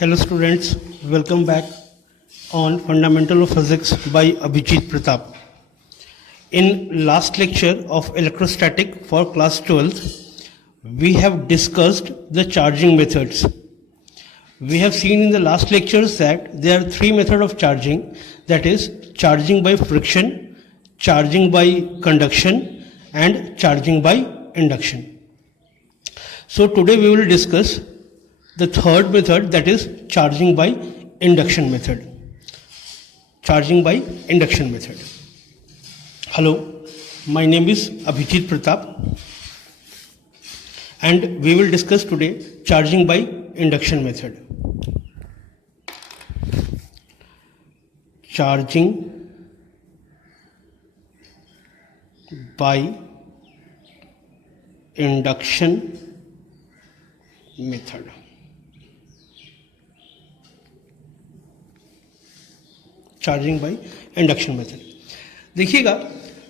Hello students, welcome back on Fundamental of Physics by Abhijit Pratap. In last lecture of electrostatic for class 12th, we have discussed the charging methods. We have seen in the last lectures that there are three methods of charging, that is charging by friction, charging by conduction and charging by induction. So today we will discuss the third method, that is charging by induction method. Charging by induction method. Hello, my name is Abhijit Pratap and we will discuss today charging by induction method. Charging by induction method. Charging by induction method. देखिएगा,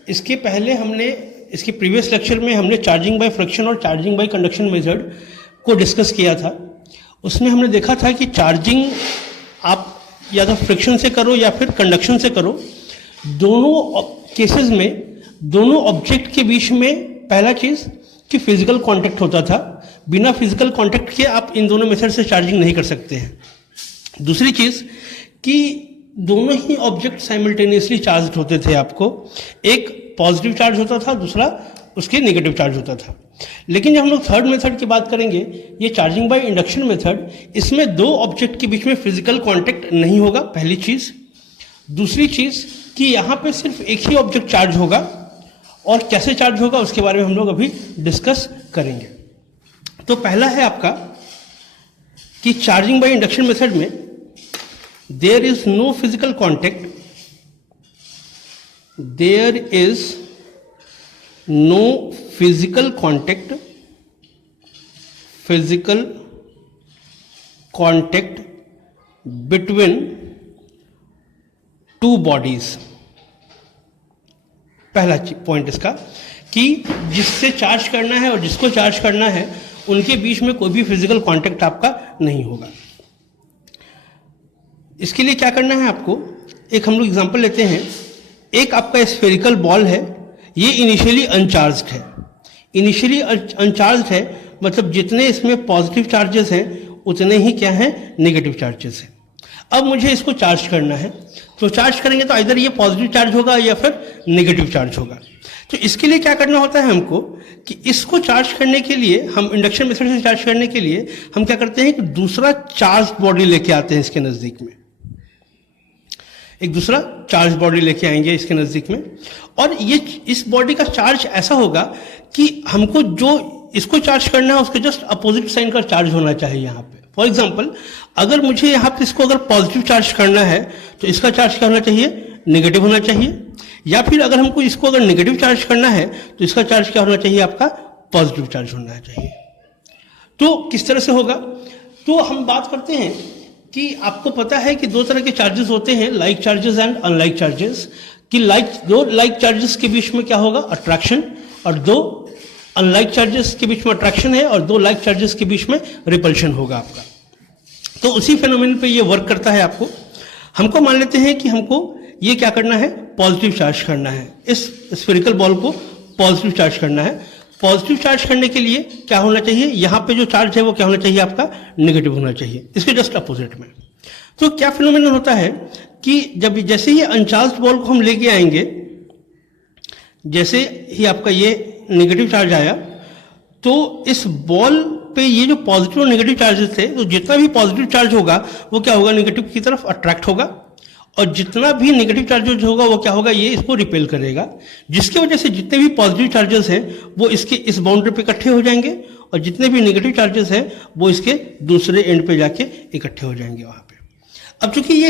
इसके पहले हमने इसके previous lecture में हमने charging by friction और charging by conduction method को discuss किया था. उसमें हमने देखा था कि चार्जिंग आप या तो फ्रिक्शन से करो या फिर कंडक्शन से करो, दोनों केसेस में दोनों ऑब्जेक्ट के बीच में पहला चीज़ कि फिजिकल कांटेक्ट होता था. बिना फिजिकल कांटेक्ट के आप इन दोनों मेथड से चार्जिंग नहीं कर सकते हैं. दूसरी चीज़ कि दोनों ही ऑब्जेक्ट साइमल्टेनियसली चार्ज होते थे. आपको एक पॉजिटिव चार्ज होता था, दूसरा उसके नेगेटिव चार्ज होता था. लेकिन जब हम लोग थर्ड मेथड की बात करेंगे, ये चार्जिंग बाय इंडक्शन मेथड, इसमें दो ऑब्जेक्ट के बीच में फिजिकल कांटेक्ट नहीं होगा, पहली चीज. दूसरी चीज कि यहाँ पे सिर्फ एक ही ऑब्जेक्ट चार्ज होगा, और कैसे चार्ज होगा उसके बारे में हम लोग अभी डिस्कस करेंगे. तो पहला है आपका कि चार्जिंग बाय इंडक्शन मेथड में there is no physical contact, there is no physical contact between two bodies. पहला पॉइंट इसका कि जिससे चार्ज करना है और जिसको चार्ज करना है उनके बीच में कोई भी फिजिकल कांटेक्ट आपका नहीं होगा. इसके लिए क्या करना है आपको, एक हम लोग एग्जांपल लेते हैं. एक आपका स्फेरिकल बॉल है, ये इनिशियली अनचार्ज्ड है. इनिशियली अनचार्ज्ड है मतलब जितने इसमें पॉजिटिव चार्जेस हैं उतने ही क्या हैं, नेगेटिव चार्जेस हैं. अब मुझे इसको चार्ज करना है, तो चार्ज करेंगे तो इधर ये पॉजिटिव चार्ज होगा या फिर नेगेटिव चार्ज होगा. तो इसके लिए क्या करना होता है हमको कि इसको चार्ज करने के लिए, हम इंडक्शन मेथड से चार्ज करने के लिए हम क्या करते हैं कि दूसरा चार्ज बॉडी लेके आते हैं इसके नज़दीक में. एक दूसरा चार्ज बॉडी लेके आएंगे इसके नज़दीक में, और ये इस बॉडी का चार्ज ऐसा होगा कि हमको जो इसको चार्ज करना है उसके जस्ट अपोजिट साइन का चार्ज होना चाहिए यहाँ पे. फॉर एग्जांपल, अगर मुझे यहाँ पे इसको अगर पॉजिटिव चार्ज करना है तो इसका चार्ज क्या होना चाहिए, नेगेटिव होना चाहिए. या फिर अगर हमको इसको अगर नेगेटिव चार्ज करना है तो इसका चार्ज क्या होना चाहिए, आपका पॉजिटिव चार्ज होना चाहिए. तो किस तरह से होगा, तो हम बात करते हैं कि आपको पता है कि दो तरह के चार्जेस होते हैं, like charges and unlike charges. कि दो लाइक चार्जेस के बीच में क्या होगा, अट्रैक्शन, और दो अनलाइक चार्जेस के बीच में अट्रैक्शन है, और दो लाइक चार्जेस के बीच में रिपल्शन होगा आपका. तो उसी फेनोमेनन पे ये वर्क करता है. आपको हमको मान लेते हैं कि हमको ये क्या करना है, पॉजिटिव चार्ज करना है. इस स्फेरिकल बॉल को पॉजिटिव चार्ज करना है. पॉजिटिव चार्ज करने के लिए क्या होना चाहिए, यहाँ पे जो चार्ज है वो क्या होना चाहिए, आपका नेगेटिव होना चाहिए, इसके जस्ट अपोजिट में. तो क्या फिनोमेनन होता है कि जब जैसे ही अनचार्ज्ड बॉल को हम लेके आएंगे, जैसे ही आपका ये नेगेटिव चार्ज आया, तो इस बॉल पे ये जो पॉजिटिव और नेगेटिव चार्जेस थे, तो जितना भी पॉजिटिव चार्ज होगा वो क्या होगा, नेगेटिव की तरफ अट्रैक्ट होगा, और जितना भी नेगेटिव चार्जेस होगा वो क्या होगा, ये इसको रिपेल करेगा, जिसकी वजह से जितने भी पॉजिटिव चार्जेस हैं वो इसके इस बाउंड्री पे इकट्ठे हो जाएंगे, और जितने भी नेगेटिव चार्जेस हैं वो इसके दूसरे एंड पे जाके इकट्ठे हो जाएंगे वहाँ पे. अब चूंकि ये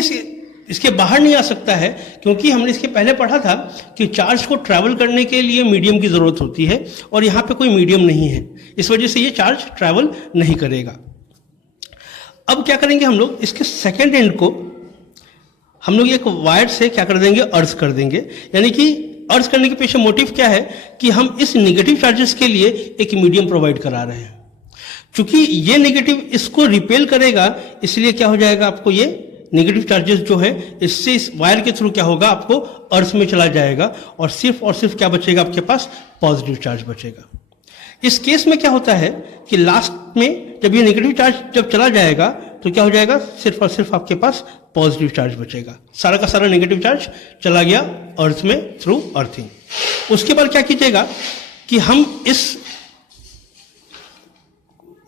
इसके बाहर नहीं आ सकता है, क्योंकि हमने इसके पहले पढ़ा था कि चार्ज को ट्रैवल करने के लिए मीडियम की ज़रूरत होती है, और यहाँ पे कोई मीडियम नहीं है, इस वजह से ये चार्ज ट्रैवल नहीं करेगा. अब क्या करेंगे हम लोग, इसके सेकेंड एंड को हम लोग एक वायर से क्या कर देंगे, अर्ज कर देंगे. यानी कि अर्ज करने के पीछे मोटिव क्या है कि हम इस नेगेटिव चार्जेस के लिए एक मीडियम प्रोवाइड करा रहे हैं. चूंकि ये नेगेटिव इसको रिपेल करेगा, इसलिए क्या हो जाएगा, आपको ये नेगेटिव चार्जेस जो है इससे इस वायर के थ्रू क्या होगा, आपको अर्थ में चला जाएगा और सिर्फ क्या बचेगा आपके पास, पॉजिटिव चार्ज बचेगा। इस केस में क्या होता है कि लास्ट में जब ये नेगेटिव चार्ज जब चला जाएगा तो क्या हो जाएगा, सिर्फ और सिर्फ आपके पास पॉजिटिव चार्ज बचेगा। सारा का सारा नेगेटिव चार्ज चला गया अर्थ में थ्रू अर्थिंग। उसके बाद क्या कीजिएगा कि हम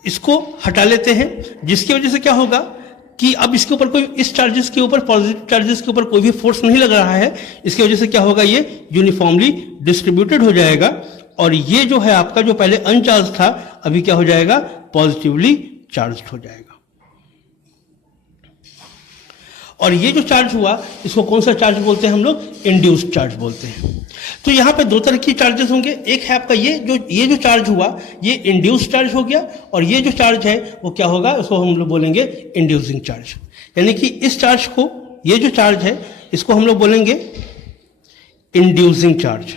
इसको हटा लेते हैं, जिसकी वजह से क्या होगा कि अब इसके ऊपर कोई, इस चार्जेस के ऊपर, पॉजिटिव चार्जेस के ऊपर कोई भी फोर्स नहीं लग रहा है। इसकी वजह से क्या होगा, ये यूनिफॉर्मली डिस्ट्रीब्यूटेड हो जाएगा और ये जो है आपका जो पहले अनचार्ज था अभी क्या हो जाएगा, पॉजिटिवली चार्ज हो जाएगा। और ये जो चार्ज हुआ इसको कौन सा चार्ज बोलते हैं हम लोग, इंड्यूस्ड चार्ज बोलते हैं। तो यहां पे दो तरह की चार्जेस होंगे, एक है आपका ये जो चार्ज हुआ ये इंड्यूस्ड चार्ज हो गया, और ये जो चार्ज है वो क्या होगा, उसको हम लोग बोलेंगे इंड्यूसिंग चार्ज। यानी कि इस चार्ज को, ये जो चार्ज है इसको हम लोग बोलेंगे इंड्यूसिंग चार्ज,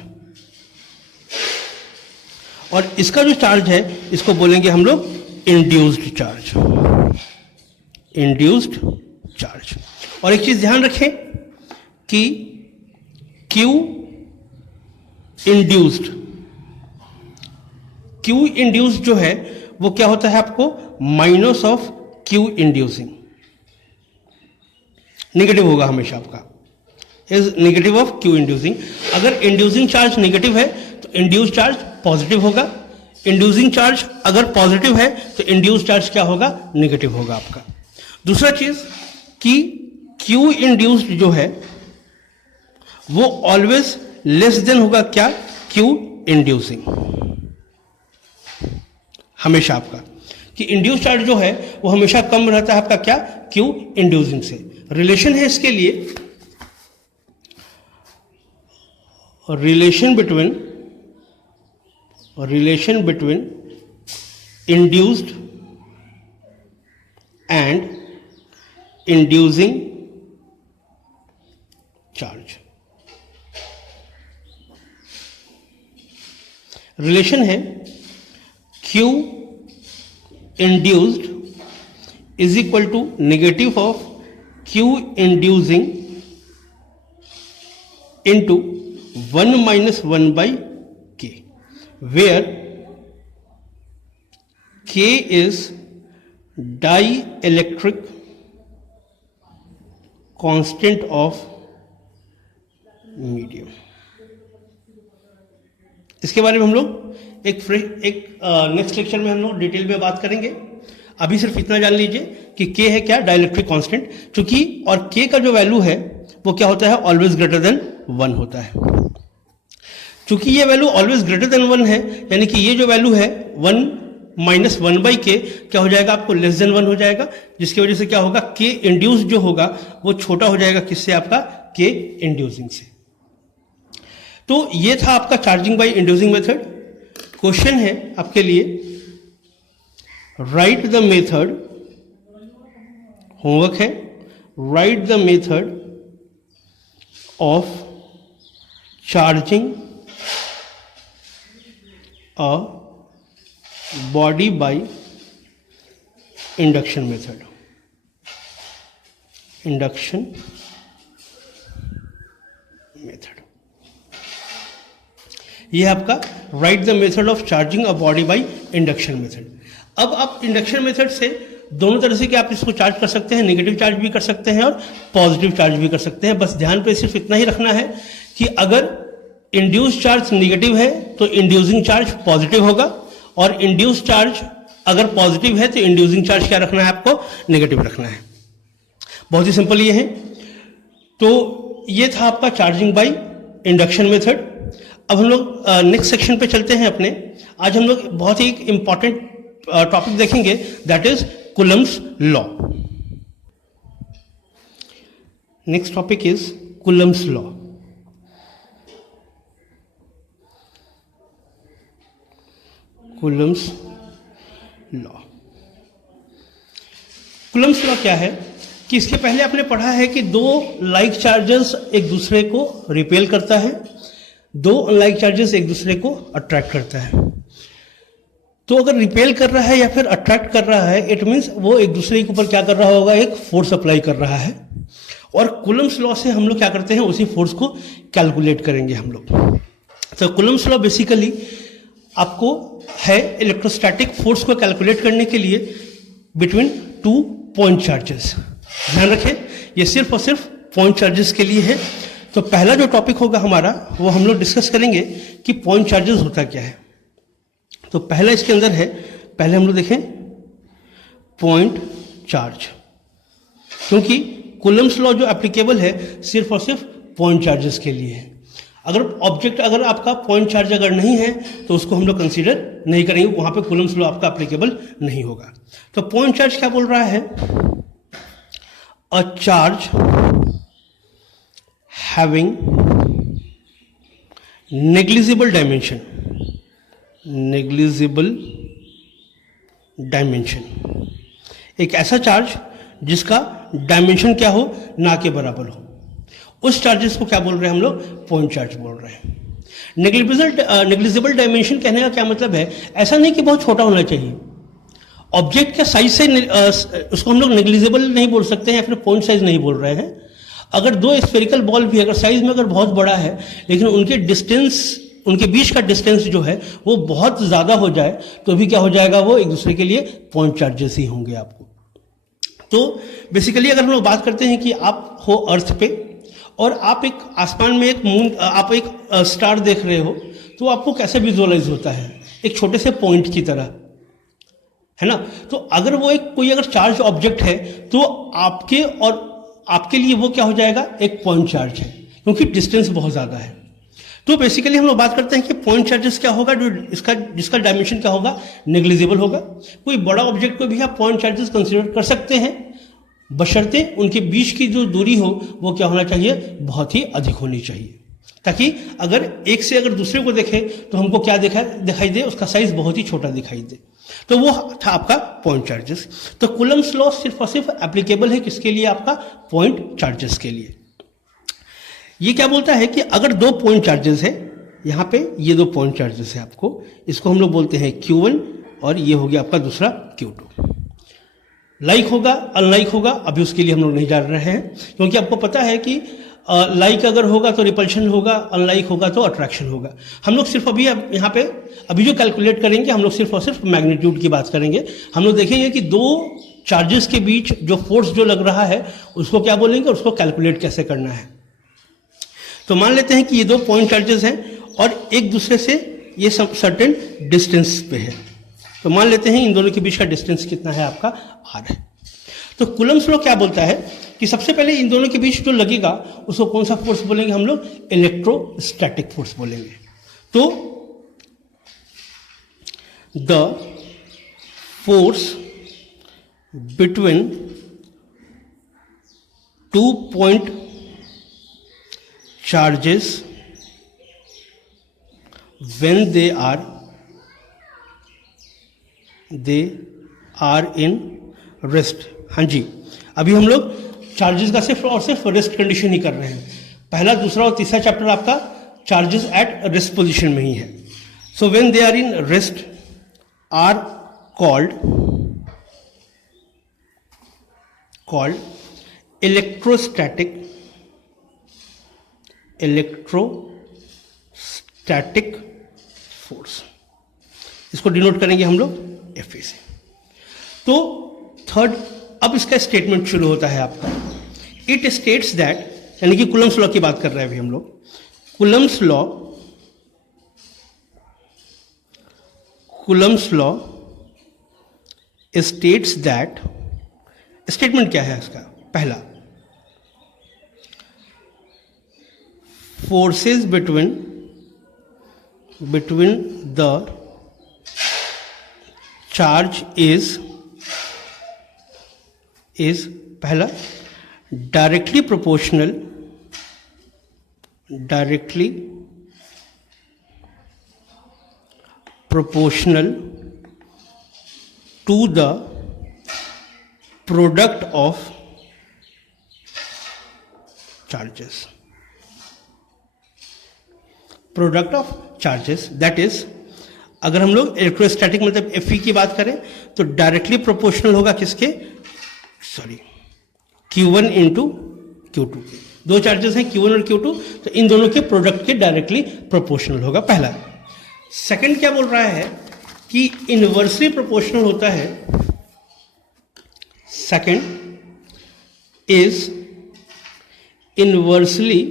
और इसका जो चार्ज है इसको बोलेंगे हम लोग इंड्यूस्ड चार्ज, इंड्यूस्ड चार्ज। और एक चीज ध्यान रखें कि Q इंड्यूस्ड जो है वो क्या होता है आपको, minus of Q inducing, negative होगा हमेशा आपका, is negative of Q inducing. अगर इंड्यूसिंग चार्ज नेगेटिव है तो इंड्यूस्ड चार्ज पॉजिटिव होगा, इंड्यूसिंग चार्ज अगर पॉजिटिव है तो इंड्यूस्ड चार्ज क्या होगा, नेगेटिव होगा आपका। दूसरा चीज कि Q इंड्यूस्ड जो है वो ऑलवेज लेस देन होगा क्या, Q इंड्यूसिंग, हमेशा आपका, कि इंड्यूस चार्ज जो है वो हमेशा कम रहता है आपका क्या, Q इंड्यूसिंग से। रिलेशन है इसके लिए, relation between induced and inducing charge. Relation है Q induced is equal to negative of Q inducing into 1 minus 1 by K, where K is dielectric constant of medium. इसके बारे में हम लोग एक नेक्स्ट लेक्चर में हम लोग डिटेल में बात करेंगे। अभी सिर्फ इतना जान लीजिए कि K है क्या, डाइइलेक्ट्रिक कांस्टेंट, चूंकि और K का जो वैल्यू है वो क्या होता है, ऑलवेज ग्रेटर देन 1 होता है। चूंकि ये वैल्यू ऑलवेज ग्रेटर देन 1 है, यानी कि ये जो वैल्यू है 1 माइनस 1 बाई K क्या हो जाएगा, आपको लेस देन 1 हो जाएगा, जिसकी वजह से क्या होगा, K इंड्यूस्ड जो होगा वो छोटा हो जाएगा, किससे, आपका K इंड्यूसिंग से। तो ये था आपका charging by inducing method. Question है आपके लिए, राइट द मेथड, होमवर्क है, right the method of charging a body by induction method, induction method. यह आपका right the method of charging a body by induction method. अब आप induction method से दोनों तरह से कि आप इसको चार्ज कर सकते हैं, नेगेटिव चार्ज भी कर सकते हैं और पॉजिटिव चार्ज भी कर सकते हैं। बस ध्यान पे सिर्फ इतना ही रखना है कि अगर इंड्यूस चार्ज नेगेटिव है तो इंड्यूसिंग चार्ज पॉजिटिव होगा, और इंड्यूस चार्ज अगर पॉजिटिव है तो इंड्यूसिंग चार्ज क्या रखना है, आपको नेगेटिव रखना है। बहुत ही सिंपल ये है। तो ये था आपका चार्जिंग बाय इंडक्शन मेथड। अब हम लोग नेक्स्ट सेक्शन पे चलते हैं अपने। आज हम लोग बहुत ही इंपॉर्टेंट टॉपिक देखेंगे, that is Coulomb's law. Next topic is Coulomb's law. Coulomb's law, Coulomb's law क्या है कि इसके पहले आपने पढ़ा है कि दो लाइक चार्जेस एक दूसरे को रिपेल करता है, दो अनलाइक चार्जेस एक दूसरे को अट्रैक्ट करता है। तो अगर रिपेल कर रहा है या फिर अट्रैक्ट कर रहा है, इट मीन्स वो एक दूसरे के ऊपर क्या कर रहा होगा, एक फोर्स अप्लाई कर रहा है। और कूलम्स लॉ से हम लोग क्या करते हैं, उसी फोर्स को कैलकुलेट करेंगे हम लोग। तो कूलम्स लॉ बेसिकली आपको है इलेक्ट्रोस्टैटिक फोर्स को कैलकुलेट करने के लिए बिटवीन टू पॉइंट चार्जेस। ध्यान रखें, ये सिर्फ और सिर्फ पॉइंट चार्जेस के लिए है। तो पहला जो टॉपिक होगा हमारा, वो हम लोग डिस्कस करेंगे कि पॉइंट चार्जेस होता क्या है। तो पहला इसके अंदर है, पहले हम लोग देखें पॉइंट चार्ज, क्योंकि कूलम्स लॉ जो एप्लीकेबल है सिर्फ और सिर्फ पॉइंट चार्जेस के लिए है। अगर ऑब्जेक्ट, अगर आपका पॉइंट चार्ज अगर नहीं है तो उसको हम लोग कंसीडर नहीं करेंगे, वहां पे कूलम्स लॉ आपका एप्लीकेबल नहीं होगा। तो पॉइंट चार्ज क्या बोल रहा है, a charge having negligible dimension, negligible dimension, एक ऐसा चार्ज जिसका डायमेंशन क्या हो, ना के बराबर हो, उस चार्जेस को क्या बोल रहे हैं हम लोग, पॉइंट चार्ज बोल रहे हैं। नेग्लिजिबल डायमेंशन कहने का क्या मतलब है, ऐसा नहीं कि बहुत छोटा होना चाहिए। ऑब्जेक्ट के साइज से उसको हम लोग नेग्लिजिबल नहीं बोल सकते हैं या फिर पॉइंट साइज नहीं बोल रहे हैं। अगर दो स्फेरिकल बॉल भी अगर साइज में अगर बहुत बड़ा है, लेकिन उनके डिस्टेंस, उनके बीच का डिस्टेंस जो है वो बहुत ज़्यादा हो जाए, तो भी क्या हो जाएगा, वो एक दूसरे के लिए पॉइंट चार्जेस ही होंगे आपको। तो बेसिकली अगर हम लोग बात करते हैं कि आप हो अर्थ पे और आप एक आसमान में एक मून, आप एक स्टार देख रहे हो, तो आपको कैसे विजुअलाइज होता है, एक छोटे से पॉइंट की तरह, है ना। तो अगर वो एक कोई अगर चार्ज ऑब्जेक्ट है तो आपके और आपके लिए वो क्या हो जाएगा, एक पॉइंट चार्ज है, क्योंकि डिस्टेंस बहुत ज़्यादा है। तो बेसिकली हम लोग बात करते हैं कि पॉइंट चार्जेस क्या होगा, जो जिसका डायमेंशन क्या होगा, नेग्लिजिबल होगा। कोई बड़ा ऑब्जेक्ट को भी आप पॉइंट चार्जेस कंसीडर कर सकते हैं, बशर्ते उनके बीच की जो दूरी हो वो क्या होना चाहिए, बहुत ही अधिक होनी चाहिए, ताकि अगर एक से अगर दूसरे को देखें तो हमको क्या दिखाई दे, उसका साइज बहुत ही छोटा दिखाई दे। तो वो था आपका पॉइंट चार्जेस। तो कूलम्स लॉ सिर्फ और सिर्फ एप्लीकेबल है किसके लिए, आपका पॉइंट चार्जेस के लिए। ये क्या बोलता है कि अगर दो पॉइंट चार्जेस है, यहाँ पे ये दो पॉइंट चार्जेस है आपको, इसको हम लोग बोलते हैं Q1 और ये हो गया आपका दूसरा Q2। लाइक होगा, अनलाइक होगा, अभी उसके लिए हम लोग नहीं जान रहे हैं, क्योंकि आपको पता है कि लाइक अगर होगा तो रिपल्शन होगा, अनलाइक होगा तो अट्रैक्शन होगा। हम लोग सिर्फ अभी यहाँ पे अभी जो कैलकुलेट करेंगे, हम लोग सिर्फ और सिर्फ मैग्नीट्यूड की बात करेंगे। हम लोग देखेंगे कि दो चार्जेस के बीच जो फोर्स जो लग रहा है उसको क्या बोलेंगे, उसको कैलकुलेट कैसे करना है। तो मान लेते हैं कि ये दो पॉइंट चार्जेस हैं और एक दूसरे से ये सर्टेन डिस्टेंस पे है। तो मान लेते हैं इन दोनों के बीच का डिस्टेंस कितना है, आपका r है। तो कूलम्स लॉ क्या बोलता है कि सबसे पहले इन दोनों के बीच जो लगेगा उसको कौन सा फोर्स बोलेंगे, हम लोग इलेक्ट्रोस्टैटिक फोर्स बोलेंगे। तो the force between two point charges when they are in rest। हाँ जी, अभी हम लोग चार्जेस का सिर्फ और सिर्फ रेस्ट कंडीशन ही कर रहे हैं। पहला, दूसरा और तीसरा चैप्टर आपका चार्जेस एट रेस्ट पोजीशन में ही है। So when they are in rest are called electrostatic force. इसको डिनोट करेंगे हम लोग Fa से। तो थर्ड, अब इसका स्टेटमेंट शुरू होता है आपका। इट स्टेट्स दैट, यानी कि कूलम्स लॉ की बात कर रहे हैं अभी हम लोग। Coulomb's law states that, statement क्या है इसका, पहला, forces between the charge is पहला directly proportional to the product of charges, that is अगर हम लोग इलेक्ट्रोस्टैटिक मतलब Fe की बात करें तो डायरेक्टली प्रोपोर्शनल होगा किसके, सॉरी Q1 इंटू Q2 के। दो चार्जेस हैं Q1 और Q2, तो इन दोनों के प्रोडक्ट के डायरेक्टली प्रोपोर्शनल होगा, पहला। सेकंड क्या बोल रहा है कि इनवर्सली प्रोपोर्शनल होता है, second is inversely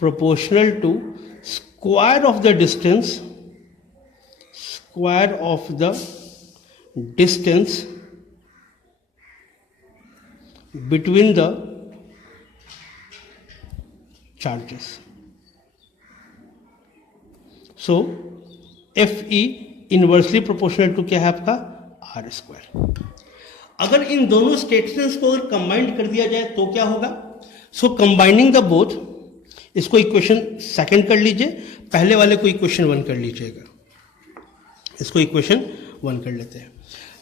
proportional to square of the distance between the charges. So Fe inversely proportional to क्या है आपका, आर स्क्वायर। अगर इन दोनों स्टेटमेंट्स को अगर कंबाइंड कर दिया जाए तो क्या होगा, सो कंबाइनिंग द बोथ, इसको इक्वेशन सेकंड कर लीजिए, पहले वाले को इक्वेशन वन कर लीजिएगा, इसको इक्वेशन वन कर लेते हैं।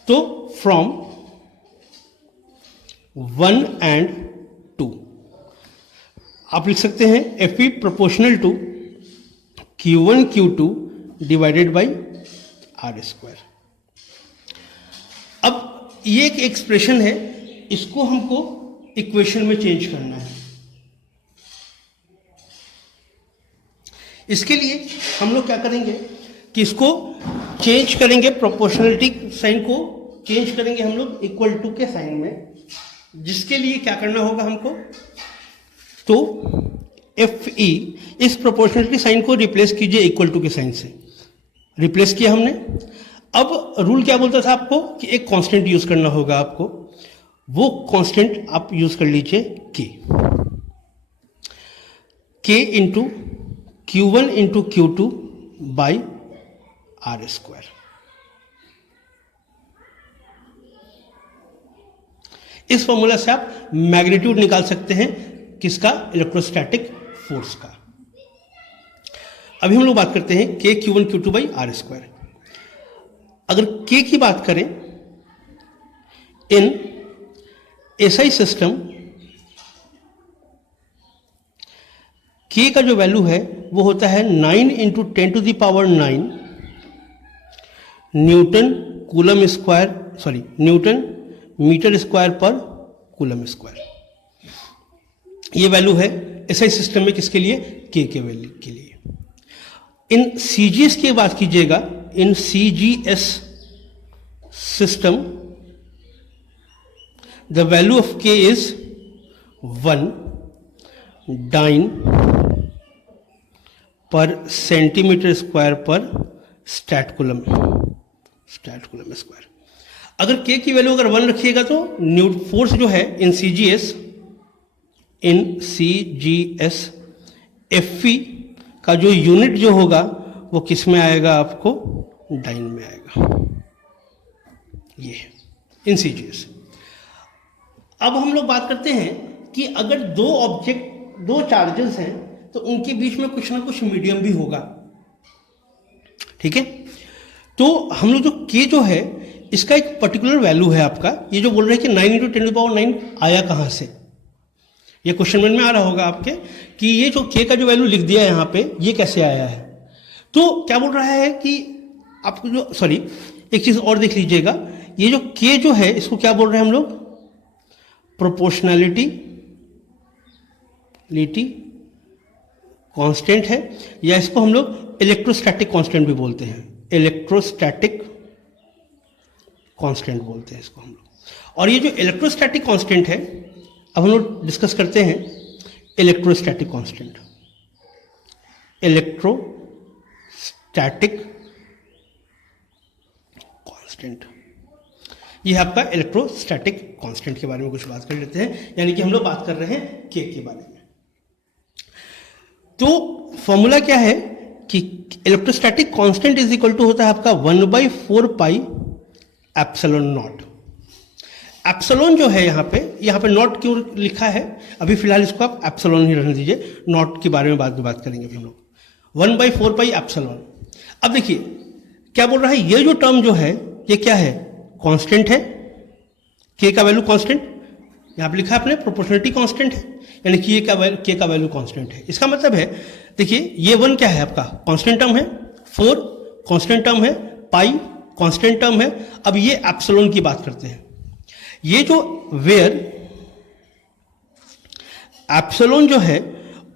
तो फ्रॉम 1 and 2 आप लिख सकते हैं Fe proportional to Q1 Q2 divided by r square. अब ये एक एक्सप्रेशन है, इसको हमको इक्वेशन में चेंज करना है। इसके लिए हम लोग क्या करेंगे कि इसको चेंज करेंगे, प्रोपोर्शनलिटी साइन को चेंज करेंगे हम लोग इक्वल टू के साइन में, जिसके लिए क्या करना होगा हमको, तो Fe इस प्रोपोर्शनलिटी साइन को रिप्लेस कीजिए इक्वल टू के साइन से, रिप्लेस किया हमने। अब रूल क्या बोलता था आपको कि एक कांस्टेंट यूज करना होगा आपको, वो कांस्टेंट आप यूज कर लीजिए K into Q1 into Q2 by r square. इस फॉर्मूला से आप मैग्नीट्यूड निकाल सकते हैं किसका, इलेक्ट्रोस्टैटिक फोर्स का। अभी हम लोग बात करते हैं के Q1 Q2 by r square. अगर के की बात करें इन एसआई सिस्टम, के का जो वैल्यू है वो होता है 9 into 10 to the power 9 newton coulomb square, sorry newton metre square पर कूलम स्क्वायर। ये वैल्यू है एसआई सिस्टम में किसके लिए, के वैल्यू के लिए। इन सीजीएस की बात कीजिएगा, in CGS system the value of के इज 1 डाइन पर सेंटीमीटर स्क्वायर पर स्टैट कूलम स्क्वायर। अगर के की वैल्यू अगर 1 रखिएगा तो फोर्स जो है इन सीजीएस एफई का जो यूनिट जो होगा वो किस में आएगा, आपको डाइन में आएगा, ये है इन सीजीएस। अब हम लोग बात करते हैं कि अगर दो चार्जेस हैं तो उनके बीच में कुछ ना कुछ मीडियम भी होगा, ठीक है। तो हम लोग जो के जो है इसका एक पर्टिकुलर वैल्यू है आपका, ये जो बोल रहे हैं कि 9 इंटू 10 टू पावर 9 आया कहाँ से, ये क्वेश्चन में आ रहा होगा आपके कि ये जो के का जो वैल्यू लिख दिया है यहाँ पे, ये कैसे आया है। तो क्या बोल रहा है कि आपको जो, सॉरी एक चीज और देख लीजिएगा, ये जो के जो है इसको क्या बोल रहे हैं हम लोग, प्रोपोर्शनैलिटी कांस्टेंट है, या इसको हम लोग इलेक्ट्रोस्टैटिक कांस्टेंट भी बोलते हैं, इलेक्ट्रोस्टैटिक कांस्टेंट बोलते हैं इसको हम लोग। और ये जो इलेक्ट्रोस्टैटिक कांस्टेंट है, अब हम लोग डिस्कस करते हैं इलेक्ट्रोस्टैटिक कांस्टेंट। इलेक्ट्रोस्टैटिक कांस्टेंट, ये है आपका इलेक्ट्रोस्टैटिक कांस्टेंट के बारे में कुछ बात कर लेते हैं, यानी कि हम लोग बात कर रहे हैं के बारे में। तो फॉर्मूला क्या है कि electrostatic constant is equal to होता है आपका 1/4 पाई एप्सिलॉन नॉट। एप्सिलॉन जो है यहाँ पे नॉट क्यों लिखा है, अभी फिलहाल इसको आप एप्सिलॉन ही रहने दीजिए, नॉट के बारे में बाद में बात करेंगे अभी हम लोग। 1/4 पाई एप्सिलॉन। अब देखिए क्या बोल रहा है, ये जो टर्म जो है ये क्या है, कांस्टेंट है, के का वैल्यू कांस्टेंट, यहाँ पे लिखा है आपने प्रोपोर्शनलिटी कांस्टेंट है, यानी कि ये के का वैल्यू कांस्टेंट है। इसका मतलब है देखिए ये 1 क्या है आपका कांस्टेंट टर्म है, 4 कांस्टेंट टर्म है, पाई कांस्टेंट टर्म है। अब ये एप्सिलॉन की बात करते हैं। ये जो वेयर एप्सिलॉन जो है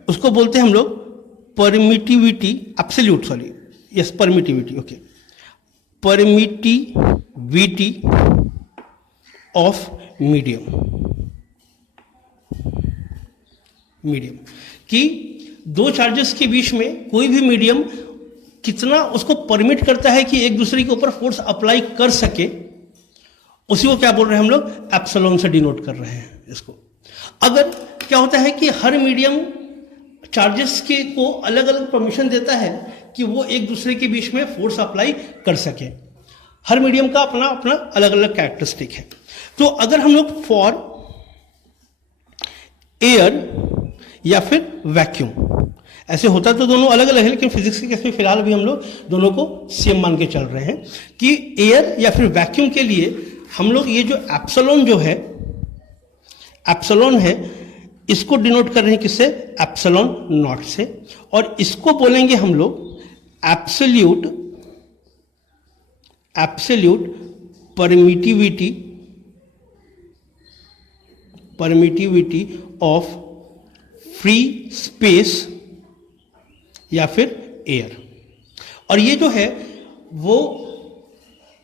उसको बोलते हैं हम लोग permittivity, absolute sorry yes permittivity, okay, permittivity of medium कि दो चार्जेस के बीच में कोई भी मीडियम कितना उसको परमिट करता है कि एक दूसरे के ऊपर फोर्स अप्लाई कर सके, उसी को क्या बोल रहे हैं हम लोग, एप्सिलॉन से डिनोट कर रहे हैं इसको। अगर क्या होता है कि हर मीडियम चार्जेस के को अलग अलग परमिशन देता है कि वो एक दूसरे के बीच में फोर्स अप्लाई कर सके, हर मीडियम का अपना अपना अलग अलग कैरेक्टरिस्टिक है। तो अगर हम लोग फॉर एयर या फिर वैक्यूम, ऐसे होता तो दोनों अलग अलग है, लेकिन फिजिक्स के केस में फिलहाल भी हम लोग दोनों को सेम मान के चल रहे हैं कि एयर या फिर वैक्यूम के लिए हम लोग ये जो एप्सिलॉन जो है, एप्सिलॉन है, इसको डिनोट कर रहे हैं किससे, एप्सिलॉन नॉट से, और इसको बोलेंगे हम लोग absolute permittivity of free space या फिर एयर। और ये जो है वो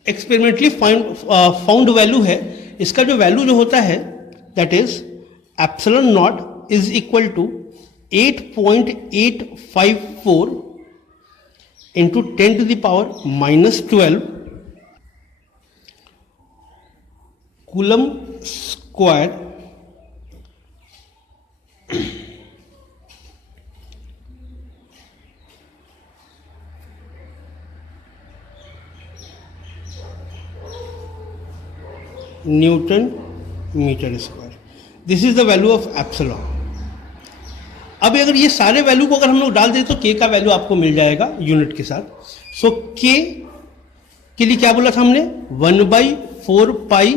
एक्सपेरिमेंटली फाउंड वैल्यू है। इसका जो वैल्यू जो होता है that is epsilon nought is equal to 8.854 into 10⁻⁻12 coulomb square newton metre square. This is the value of epsilon. अब अगर ये सारे वैल्यू को अगर हम लोग डाल दें तो के का वैल्यू आपको मिल जाएगा यूनिट के साथ। सो के के लिए क्या बोला था हमने, 1/4 पाई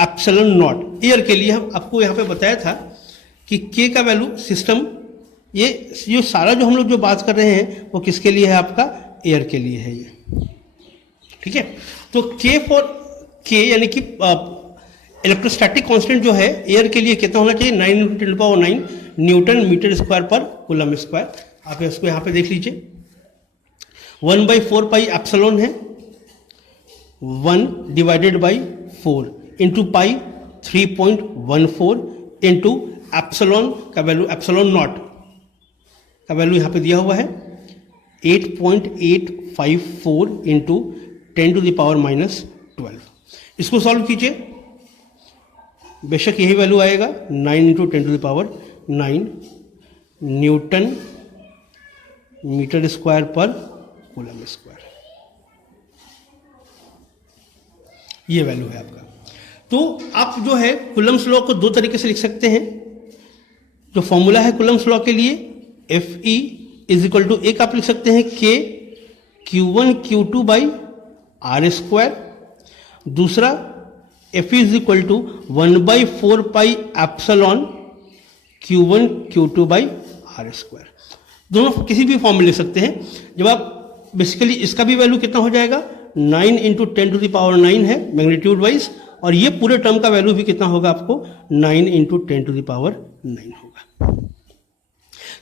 एप्सिलॉन नॉट। एयर के लिए हम आपको यहाँ पे बताया था कि के का वैल्यू सिस्टम, ये जो सारा जो हम लोग जो बात कर रहे हैं वो किसके लिए है, आपका एयर के लिए है ये, ठीक है। तो के फॉर के यानी कि इलेक्ट्रोस्टैटिक कांस्टेंट जो है एयर के लिए कितना होना चाहिए, 9×10⁹ न्यूटन मीटर स्क्वायर पर कूलम स्क्वायर। आप इसको यहाँ पे देख लीजिए, 1/4 पाई एप्सिलॉन है, 1/4 इंटू पाई 3.14 इंटू एप्सिलॉन का वैल्यू, एप्सिलॉन नॉट का वैल्यू यहाँ पे दिया हुआ है 8.854 इंटू 10⁻⁻12। इसको सॉल्व कीजिए, बेशक यही वैल्यू आएगा 9 × 10⁻9 न्यूटन मीटर स्क्वायर पर कूलम स्क्वायर, ये वैल्यू है आपका। तो आप जो है कूलम्स लॉ को दो तरीके से लिख सकते हैं। जो फॉर्मूला है कूलम्स लॉ के लिए Fe इज इक्वल टू, एक आप लिख सकते हैं K Q1 Q2 by R square, दूसरा F is equal to 1/4 pi epsilon Q1 Q2 by R square. दोनों किसी भी फॉर्म में लिख सकते हैं। जब आप बेसिकली इसका भी वैल्यू कितना हो जाएगा, 9 × 10⁻9 है मैग्नीट्यूड वाइज, और ये पूरे टर्म का वैल्यू भी कितना होगा आपको, 9 × 10⁻9 होगा।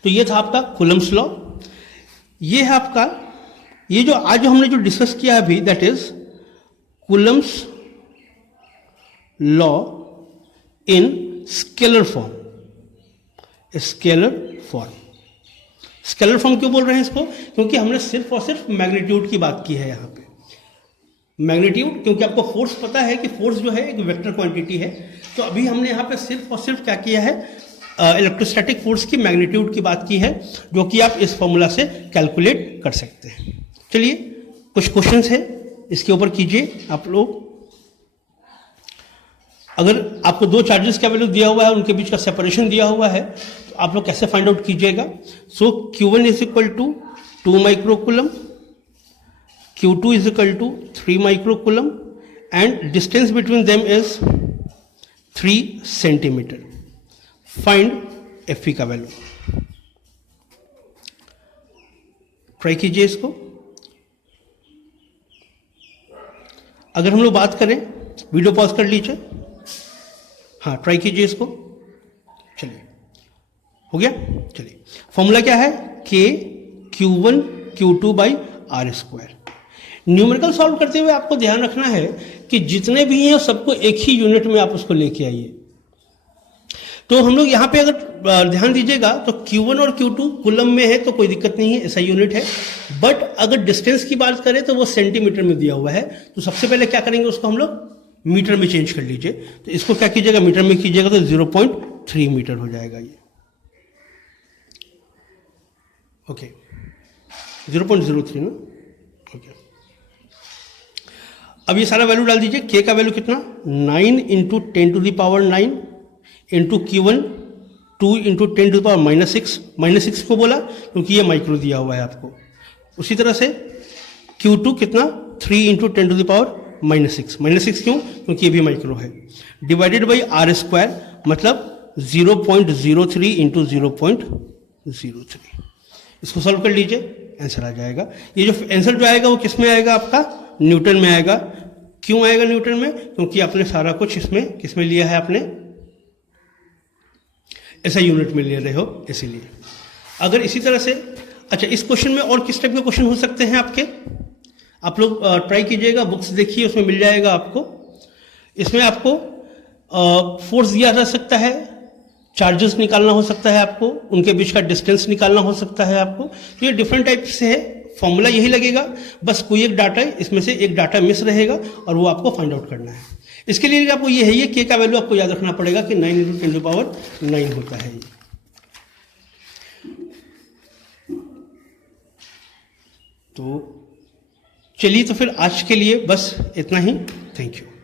तो ये था आपका कूलम्स लॉ। ये है आपका, ये जो आज जो हमने जो डिस्कस किया अभी, that is Coulomb's law in scalar form. Scalar form, scalar form क्यों बोल रहे हैं इसको, क्योंकि हमने सिर्फ और सिर्फ मैग्नीट्यूड की बात की है यहाँ पे। मैग्नीट्यूड, क्योंकि आपको फोर्स पता है कि फोर्स जो है एक वेक्टर क्वांटिटी है, तो अभी हमने यहाँ पे सिर्फ और सिर्फ क्या किया है, इलेक्ट्रोस्टैटिक फोर्स की मैग्नीट्यूड की बात की है, जो कि आप इस फॉर्मूला से कैलकुलेट कर सकते हैं। चलिए कुछ क्वेश्चंस है, इसके ऊपर कीजिए आप लोग। अगर आपको दो चार्जेस का वैल्यू दिया हुआ है, उनके बीच का सेपरेशन दिया हुआ है, तो आप लोग कैसे फाइंड आउट कीजिएगा। So Q1 is equal to 2 microcoulomb, Q2 is equal to 3 microcoulomb, and distance between them is 3 centimetre. Find F का वैल्यू। ट्राई कीजिए इसको। अगर हम लोग बात करें, वीडियो पॉज कर लीजिए, हाँ ट्राई कीजिए इसको। चलिए हो गया। चलिए फॉर्मूला क्या है, K/Q1 Q2 by r square. Numerical solve करते हुए आपको ध्यान रखना है कि जितने भी हैं सबको एक ही यूनिट में आप उसको लेके आइए। तो हम लोग यहाँ पे अगर ध्यान दीजिएगा तो Q1 और Q2 कूलम में है तो कोई दिक्कत नहीं है, ऐसा यूनिट है। बट अगर डिस्टेंस की बात करें तो वो सेंटीमीटर में दिया हुआ है। तो सबसे पहले क्या करेंगे, उसको हम लोग मीटर में चेंज कर लीजिए। तो इसको क्या कीजिएगा, मीटर में कीजिएगा तो 0.3 मीटर हो जाएगा ये। ओके 0.03 ना। ओके अब ये सारा वैल्यू डाल दीजिए। K का वैल्यू कितना, 9 इंटू 10⁻⁹ इंटू Q1 2 इंटू 10⁻⁻6। -6 को बोला क्योंकि ये माइक्रो दिया हुआ है आपको। उसी तरह से Q2 कितना, 3 इंटू 10⁻⁻6। -6 क्यों, क्योंकि ये भी माइक्रो है। डिवाइडेड बाई आर स्क्वायर, मतलब 0.03 इंटू 0.03। इसको सॉल्व कर लीजिए, आंसर आ जाएगा। ये जो आंसर जो आएगा वो किस में आएगा, आपका न्यूटन में आएगा। क्यों आएगा न्यूटन में, क्योंकि आपने सारा कुछ इसमें किस में लिया है, आपने ऐसा यूनिट में ले रहे हो, इसीलिए। अगर इसी तरह से, अच्छा इस क्वेश्चन में और किस टाइप के क्वेश्चन हो सकते हैं आपके, आप लोग ट्राई कीजिएगा, बुक्स देखिए, उसमें मिल जाएगा आपको। इसमें आपको फोर्स दिया जा सकता है, चार्जेस निकालना हो सकता है आपको, उनके बीच का डिस्टेंस निकालना हो सकता है आपको। तो ये डिफरेंट टाइप से है, फॉर्मूला यही लगेगा, बस कोई एक डाटा है, इसमें से एक डाटा मिस रहेगा और वो आपको फाइंड आउट करना है। इसके लिए आपको ये है, ये K का वैल्यू आपको याद रखना पड़ेगा कि 9 इंटू 10⁻9 होता है ये। तो चलिए, तो फिर आज के लिए बस इतना ही। Thank you.